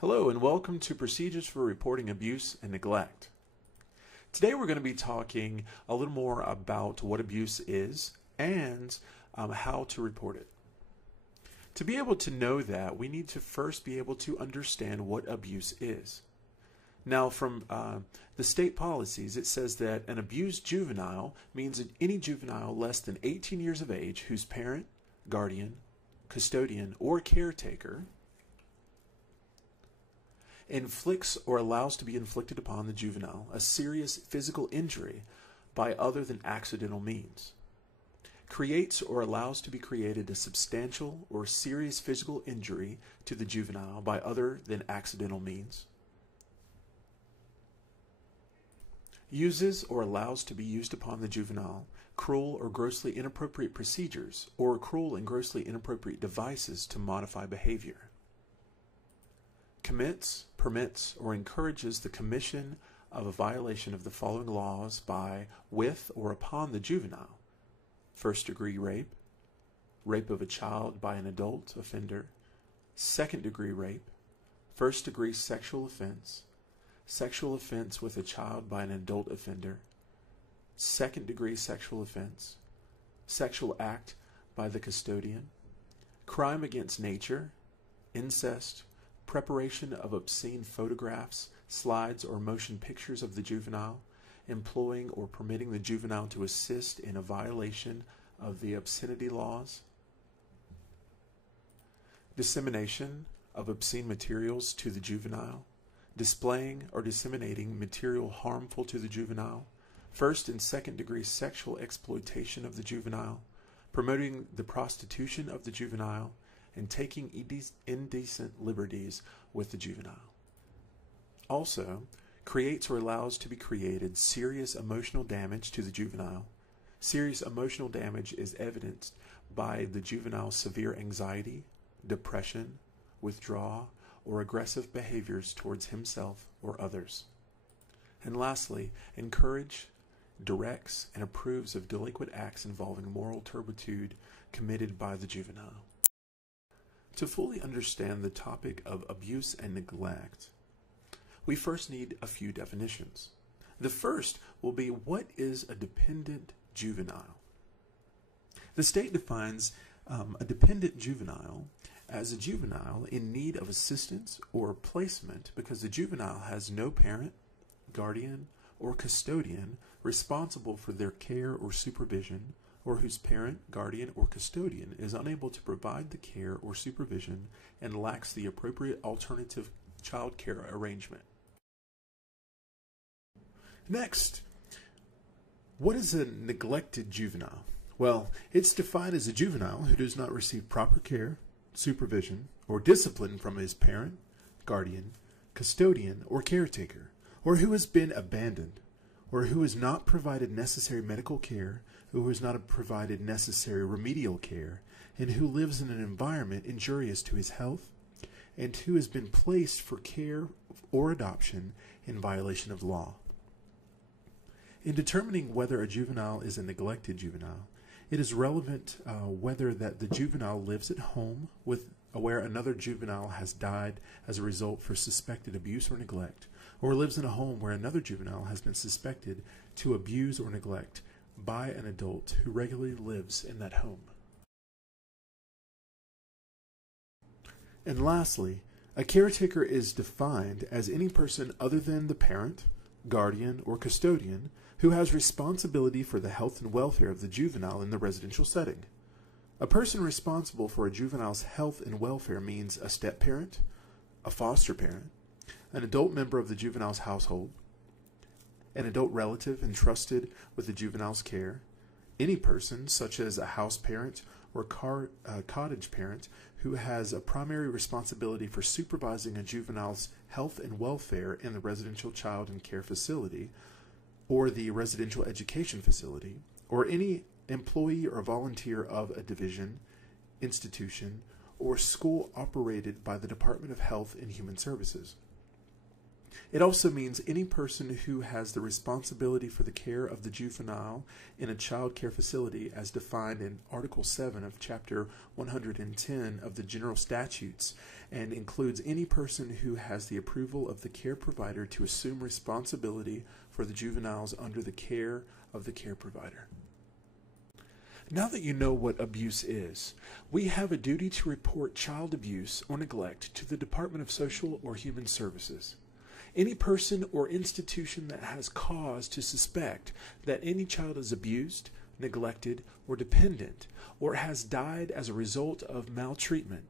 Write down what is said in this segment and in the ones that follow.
Hello and welcome to Procedures for Reporting Abuse and Neglect. Today we're going to be talking a little more about what abuse is and how to report it. To be able to know that, we need to first be able to understand what abuse is. Now, from the state policies, it says that an abused juvenile means any juvenile less than 18 years of age whose parent, guardian, custodian, or caretaker inflicts or allows to be inflicted upon the juvenile a serious physical injury by other than accidental means, creates or allows to be created a substantial or serious physical injury to the juvenile by other than accidental means, uses or allows to be used upon the juvenile cruel or grossly inappropriate procedures or cruel and grossly inappropriate devices to modify behavior, commits, permits, or encourages the commission of a violation of the following laws by, with, or upon the juvenile: first-degree rape, rape of a child by an adult offender, second-degree rape, first-degree sexual offense with a child by an adult offender, second-degree sexual offense, sexual act by the custodian, crime against nature, incest, preparation of obscene photographs, slides, or motion pictures of the juvenile, employing or permitting the juvenile to assist in a violation of the obscenity laws, dissemination of obscene materials to the juvenile, displaying or disseminating material harmful to the juvenile, first and second degree sexual exploitation of the juvenile, promoting the prostitution of the juvenile, and taking indecent liberties with the juvenile. Also, creates or allows to be created serious emotional damage to the juvenile. Serious emotional damage is evidenced by the juvenile's severe anxiety, depression, withdrawal, or aggressive behaviors towards himself or others. And lastly, encourage, directs, and approves of delinquent acts involving moral turpitude committed by the juvenile. To fully understand the topic of abuse and neglect, we first need a few definitions. The first will be, what is a dependent juvenile? The state defines a dependent juvenile as a juvenile in need of assistance or placement because the juvenile has no parent, guardian, or custodian responsible for their care or supervision, or whose parent, guardian, or custodian is unable to provide the care or supervision and lacks the appropriate alternative child care arrangement. Next, what is a neglected juvenile? Well, it's defined as a juvenile who does not receive proper care, supervision, or discipline from his parent, guardian, custodian, or caretaker, or who has been abandoned, or who has not provided necessary medical care, who has not provided necessary remedial care, and who lives in an environment injurious to his health, and who has been placed for care or adoption in violation of law. In determining whether a juvenile is a neglected juvenile, it is relevant whether that the juvenile lives at home where another juvenile has died as a result for suspected abuse or neglect, or lives in a home where another juvenile has been suspected to abuse or neglect by an adult who regularly lives in that home. And lastly, a caretaker is defined as any person other than the parent, guardian, or custodian who has responsibility for the health and welfare of the juvenile in the residential setting. A person responsible for a juvenile's health and welfare means a step-parent, a foster parent, an adult member of the juvenile's household, an adult relative entrusted with the juvenile's care, any person, such as a house parent or cottage parent, who has a primary responsibility for supervising a juvenile's health and welfare in the residential child and care facility or the residential education facility, or any employee or volunteer of a division, institution, or school operated by the Department of Health and Human Services. It also means any person who has the responsibility for the care of the juvenile in a child care facility as defined in Article 7 of Chapter 110 of the General Statutes, and includes any person who has the approval of the care provider to assume responsibility for the juveniles under the care of the care provider. Now that you know what abuse is, we have a duty to report child abuse or neglect to the Department of Social or Human Services. Any person or institution that has cause to suspect that any child is abused, neglected, or dependent, or has died as a result of maltreatment,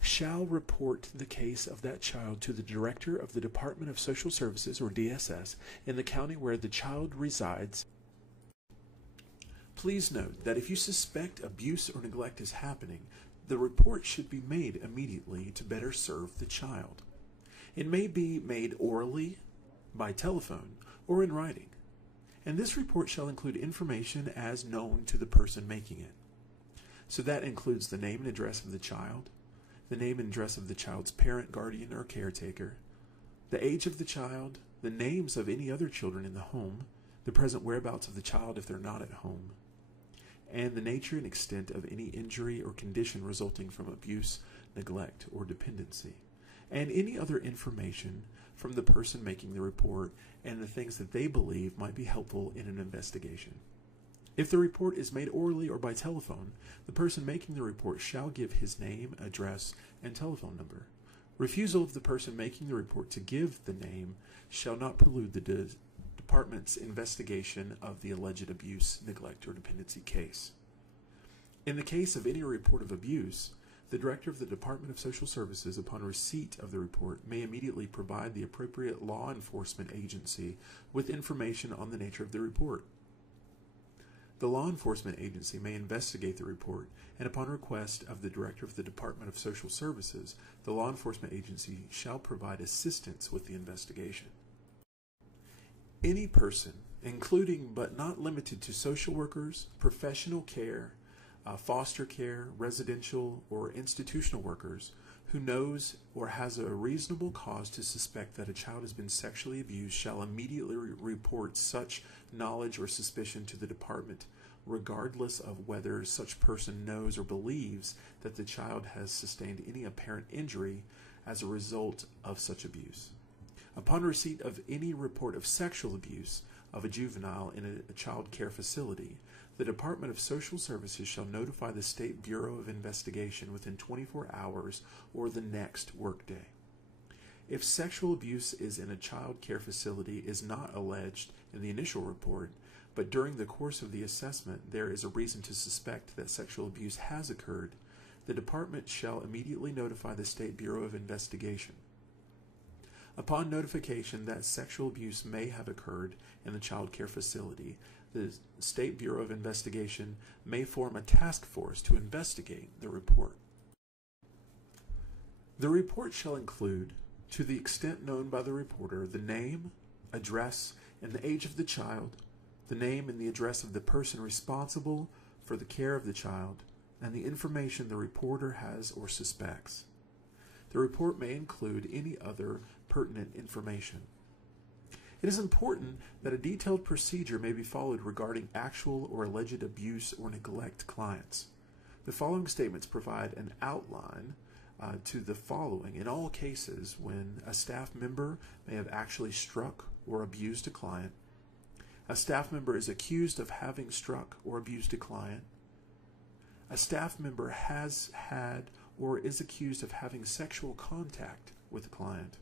shall report the case of that child to the Director of the Department of Social Services, or DSS, in the county where the child resides. Please note that if you suspect abuse or neglect is happening, the report should be made immediately to better serve the child. It may be made orally, by telephone, or in writing, and this report shall include information as known to the person making it. So that includes the name and address of the child, the name and address of the child's parent, guardian, or caretaker, the age of the child, the names of any other children in the home, the present whereabouts of the child if they're not at home, and the nature and extent of any injury or condition resulting from abuse, neglect, or dependency, and any other information from the person making the report and the things that they believe might be helpful in an investigation. If the report is made orally or by telephone, the person making the report shall give his name, address, and telephone number. Refusal of the person making the report to give the name shall not prelude the Department's investigation of the alleged abuse, neglect, or dependency case. In the case of any report of abuse, the Director of the Department of Social Services, upon receipt of the report, may immediately provide the appropriate law enforcement agency with information on the nature of the report. The law enforcement agency may investigate the report, and upon request of the Director of the Department of Social Services, the law enforcement agency shall provide assistance with the investigation. Any person, including but not limited to social workers, professional care, foster care, residential, or institutional workers, who knows or has a reasonable cause to suspect that a child has been sexually abused shall immediately report such knowledge or suspicion to the department, regardless of whether such person knows or believes that the child has sustained any apparent injury as a result of such abuse. Upon receipt of any report of sexual abuse of a juvenile in a child care facility, the Department of Social Services shall notify the State Bureau of Investigation within 24 hours or the next workday. If sexual abuse is in a child care facility is not alleged in the initial report, but during the course of the assessment there is a reason to suspect that sexual abuse has occurred, the department shall immediately notify the State Bureau of Investigation. Upon notification that sexual abuse may have occurred in the child care facility, the State Bureau of Investigation may form a task force to investigate the report. The report shall include, to the extent known by the reporter, the name, address, and the age of the child, the name and the address of the person responsible for the care of the child, and the information the reporter has or suspects. The report may include any other pertinent information. It is important that a detailed procedure may be followed regarding actual or alleged abuse or neglect clients. The following statements provide an outline to the following in all cases when a staff member may have actually struck or abused a client, a staff member is accused of having struck or abused a client, a staff member has had or is accused of having sexual contact with a client,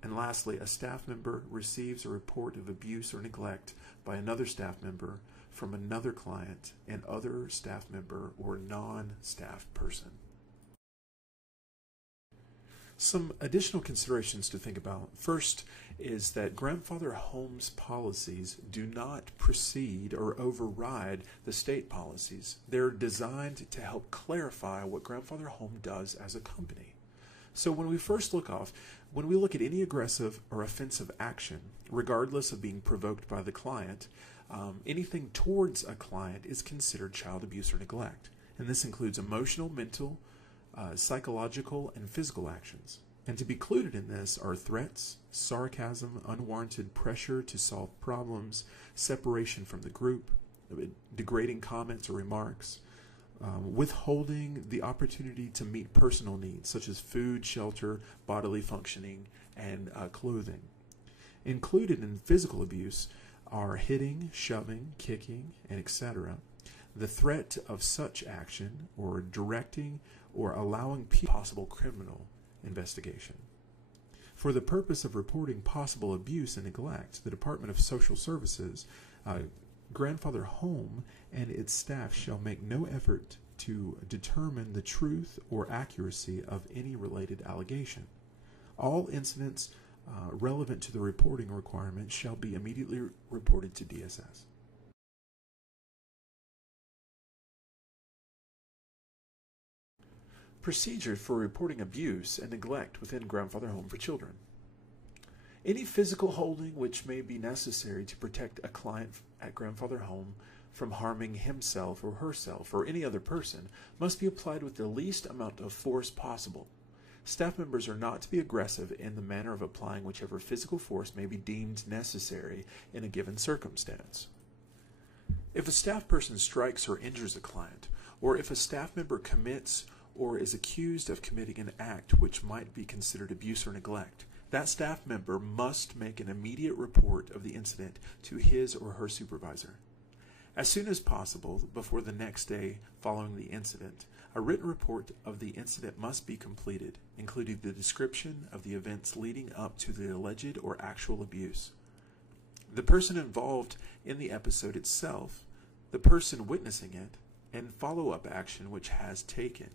and lastly, a staff member receives a report of abuse or neglect by another staff member from another client and other staff member or non-staff person. Some additional considerations to think about. First is that grandfather homes policies do not precede or override the state policies. They're designed to help clarify what grandfather home does as a company. So when we look at any aggressive or offensive action, regardless of being provoked by the client, anything towards a client is considered child abuse or neglect. And this includes emotional, mental, psychological, and physical actions. And to be included in this are threats, sarcasm, unwarranted pressure to solve problems, separation from the group, degrading comments or remarks, withholding the opportunity to meet personal needs such as food, shelter, bodily functioning, and clothing. Included in physical abuse are hitting, shoving, kicking, and etc. The threat of such action or directing or allowing possible criminal investigation. For the purpose of reporting possible abuse and neglect, the Department of Social Services, Grandfather Home, and its staff shall make no effort to determine the truth or accuracy of any related allegation. All incidents relevant to the reporting requirement shall be immediately reported to DSS. Procedure for reporting abuse and neglect within Grandfather Home for Children. Any physical holding which may be necessary to protect a client at Grandfather Home from harming himself or herself or any other person must be applied with the least amount of force possible. Staff members are not to be aggressive in the manner of applying whichever physical force may be deemed necessary in a given circumstance. If a staff person strikes or injures a client, or if a staff member commits or is accused of committing an act which might be considered abuse or neglect, that staff member must make an immediate report of the incident to his or her supervisor. As soon as possible, before the next day following the incident, a written report of the incident must be completed, including the description of the events leading up to the alleged or actual abuse, the person involved in the episode itself, the person witnessing it, and follow-up action which has taken,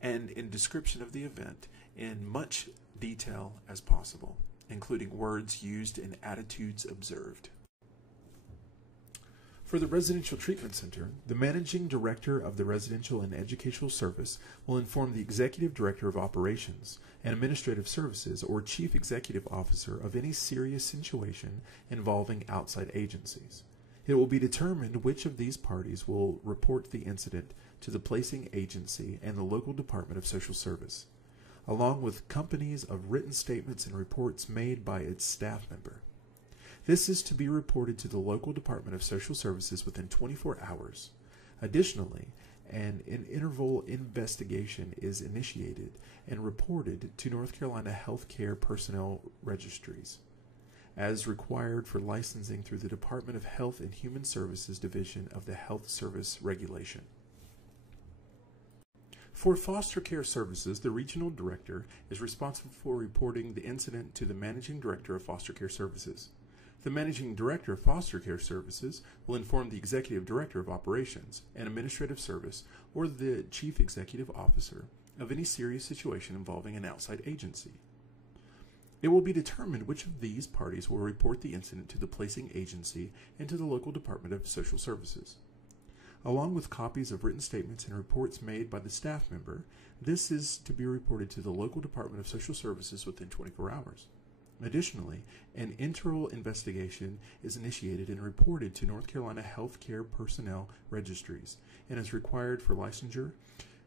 and in description of the event in much detail as possible, including words used and attitudes observed. For the Residential Treatment Center, the Managing Director of the Residential and Educational Service will inform the Executive Director of Operations and Administrative Services or Chief Executive Officer of any serious situation involving outside agencies. It will be determined which of these parties will report the incident to the placing agency and the local Department of Social Service, along with companies of written statements and reports made by its staff member. This is to be reported to the local Department of Social Services within 24 hours. Additionally, an interval investigation is initiated and reported to North Carolina Healthcare Personnel Registries, as required for licensing through the Department of Health and Human Services Division of the Health Service Regulation. For foster care services, the Regional Director is responsible for reporting the incident to the Managing Director of Foster Care Services. The Managing Director of Foster Care Services will inform the Executive Director of Operations and Administrative Service or the Chief Executive Officer of any serious situation involving an outside agency. It will be determined which of these parties will report the incident to the placing agency and to the local Department of Social Services. Along with copies of written statements and reports made by the staff member, this is to be reported to the local Department of Social Services within 24 hours. Additionally, an internal investigation is initiated and reported to North Carolina Healthcare Personnel Registries and is required for licensure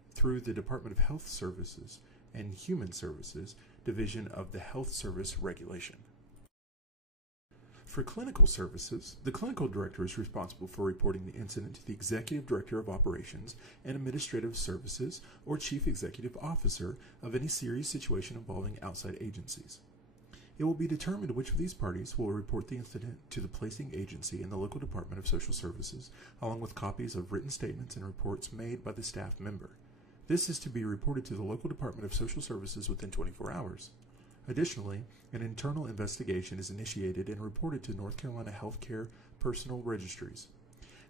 through the Department of Health Services and Human Services Division of the Health Service Regulation. For clinical services, the clinical director is responsible for reporting the incident to the Executive Director of Operations and Administrative Services or Chief Executive Officer of any serious situation involving outside agencies. It will be determined which of these parties will report the incident to the placing agency and the local Department of Social Services, along with copies of written statements and reports made by the staff member. This is to be reported to the local Department of Social Services within 24 hours. Additionally, an internal investigation is initiated and reported to North Carolina Healthcare Personnel Registries,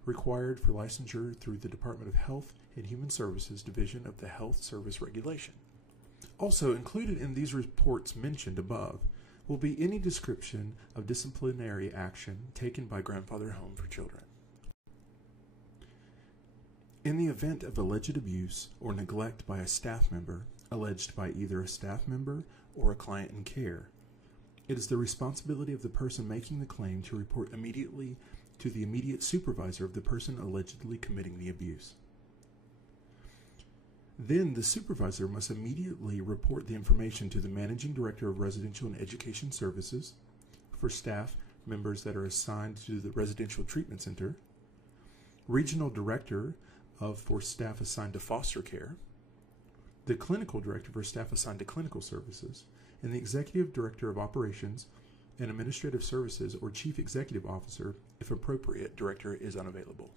required for licensure through the Department of Health and Human Services Division of the Health Service Regulation. Also included in these reports mentioned above will be any description of disciplinary action taken by Grandfather Home for Children. In the event of alleged abuse or neglect by a staff member, alleged by either a staff member or a client in care, it is the responsibility of the person making the claim to report immediately to the immediate supervisor of the person allegedly committing the abuse. Then the supervisor must immediately report the information to the Managing Director of Residential and Education Services for staff members that are assigned to the Residential Treatment Center, Regional Director for staff assigned to foster care, the Clinical Director for staff assigned to clinical services, and the Executive Director of Operations and Administrative Services or Chief Executive Officer, if appropriate, director is unavailable.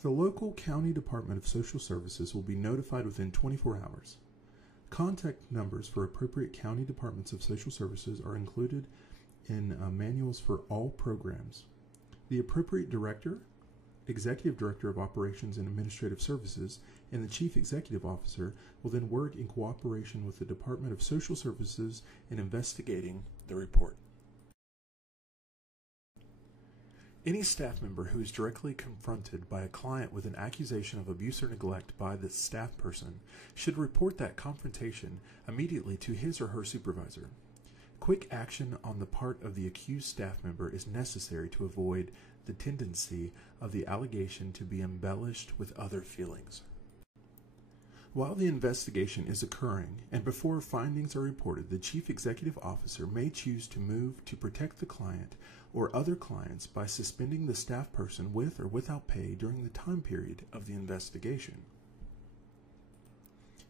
The local county Department of Social Services will be notified within 24 hours. Contact numbers for appropriate county departments of social services are included in manuals for all programs. The appropriate director, Executive Director of Operations and Administrative Services, and the Chief Executive Officer will then work in cooperation with the Department of Social Services in investigating the report. Any staff member who is directly confronted by a client with an accusation of abuse or neglect by the staff person should report that confrontation immediately to his or her supervisor. Quick action on the part of the accused staff member is necessary to avoid the tendency of the allegation to be embellished with other feelings. While the investigation is occurring and before findings are reported, the Chief Executive Officer may choose to move to protect the client or other clients by suspending the staff person with or without pay during the time period of the investigation.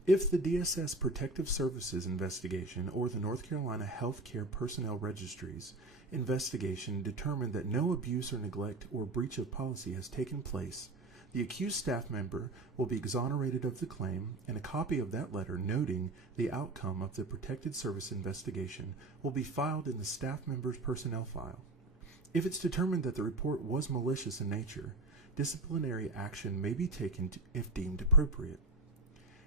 If the DSS Protective Services investigation or the North Carolina Healthcare Personnel Registry's investigation determined that no abuse or neglect or breach of policy has taken place, the accused staff member will be exonerated of the claim, and a copy of that letter noting the outcome of the Protected Service investigation will be filed in the staff member's personnel file. If it's determined that the report was malicious in nature, disciplinary action may be taken if deemed appropriate.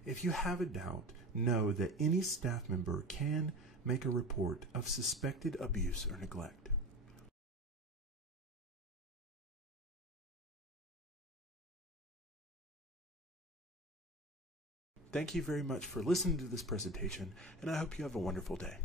If you have a doubt, know that any staff member can make a report of suspected abuse or neglect. Thank you very much for listening to this presentation, and I hope you have a wonderful day.